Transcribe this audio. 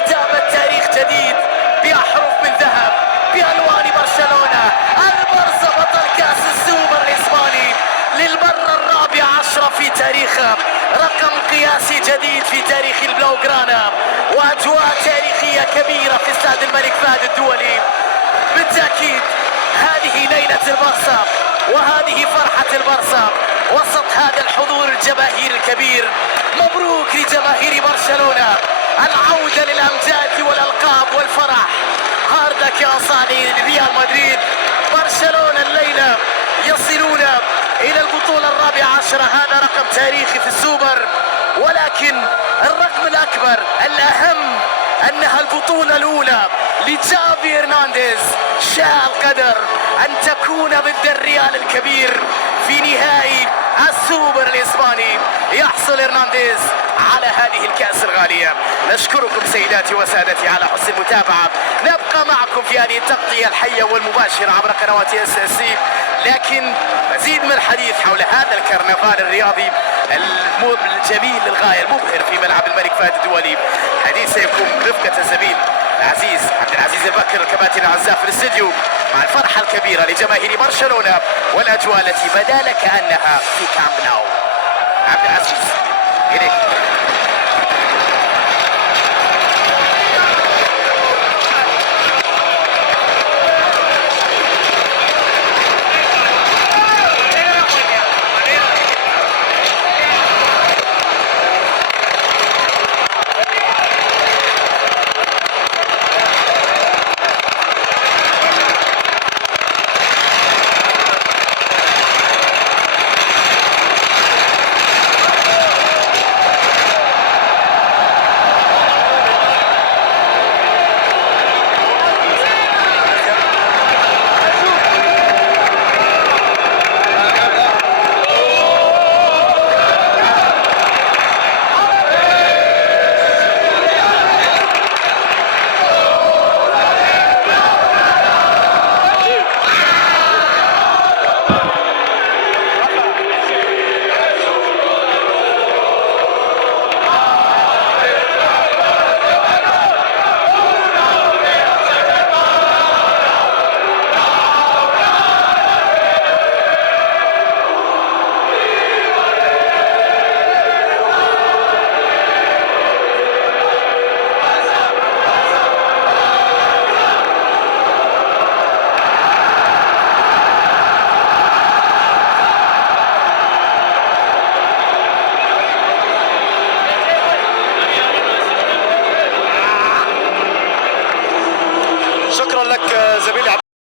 كتابة تاريخ جديد بأحرف من ذهب بألوان برشلونة. البارسا بطل كأس السوبر الإسباني للمرة الرابعة عشرة في تاريخه، رقم قياسي جديد في تاريخ البلوغرانا، وأجواء تاريخية كبيرة في استاد الملك فهد الدولي. بالتأكيد هذه ليلة البارسا وهذه فرحة البارسا وسط هذا الحضور الجماهيري الكبير. مبروك لجماهير برشلونة العودة للأمجاد والألقاب والفرح. هاردك يا صاني ريال مدريد. برشلونة الليلة يصلون إلى البطولة الرابعة عشرة، هذا رقم تاريخي في السوبر، ولكن الرقم الأكبر الأهم أنها البطولة الأولى لجافي هرنانديز. شاء القدر أن تكون ضد الريال الكبير في نهائي السوبر الإسباني. يحصل هرنانديز على هذه الكأس الغالية. نشكركم سيداتي وسادتي على حسن المتابعة. نبقى معكم في هذه التغطية الحية والمباشرة عبر قنوات SSC، لكن مزيد من الحديث حول هذا الكرنفال الرياضي الجميل للغاية المبهر في ملعب الملك فهد الدولي. حديث سيكون رفقة الزميل العزيز عبد العزيز البكر، الكباتن الاعزاء في الاستديو، مع الفرحة الكبيرة لجماهير برشلونة والأجواء التي بدا لك أنها في كامب ناو. عبد العزيز إليك.